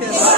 Yes.